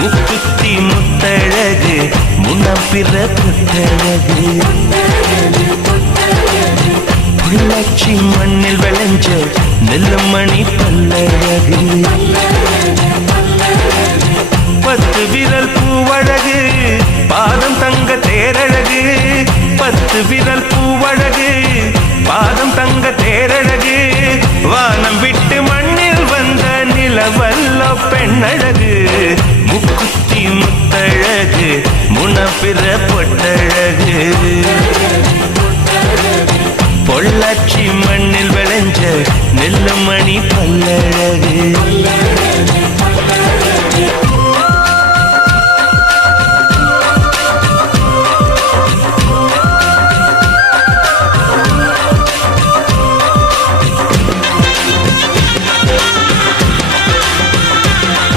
முக்குத்தி முத்தழகு முன்னம் பிற புத்தழகு பொள்ளாச்சி மண்ணில் விளைஞ்ச நெல்லுமணி பல்லழகு 10 விரல் பூவழகு பாதம் தங்க தேரழகு 10 விரல் பூவழகு பாதம் தங்க தேரழகு வானம் விட்டு மண்ணில் வந்த நிலவல்ல பெண்ணழகு முக்குத்தி முத்தழகு முனப்பிற பொட்டழகு பொள்ளாச்சி மண்ணில் விளைஞ்ச நெல்லுமணி பல்லழகு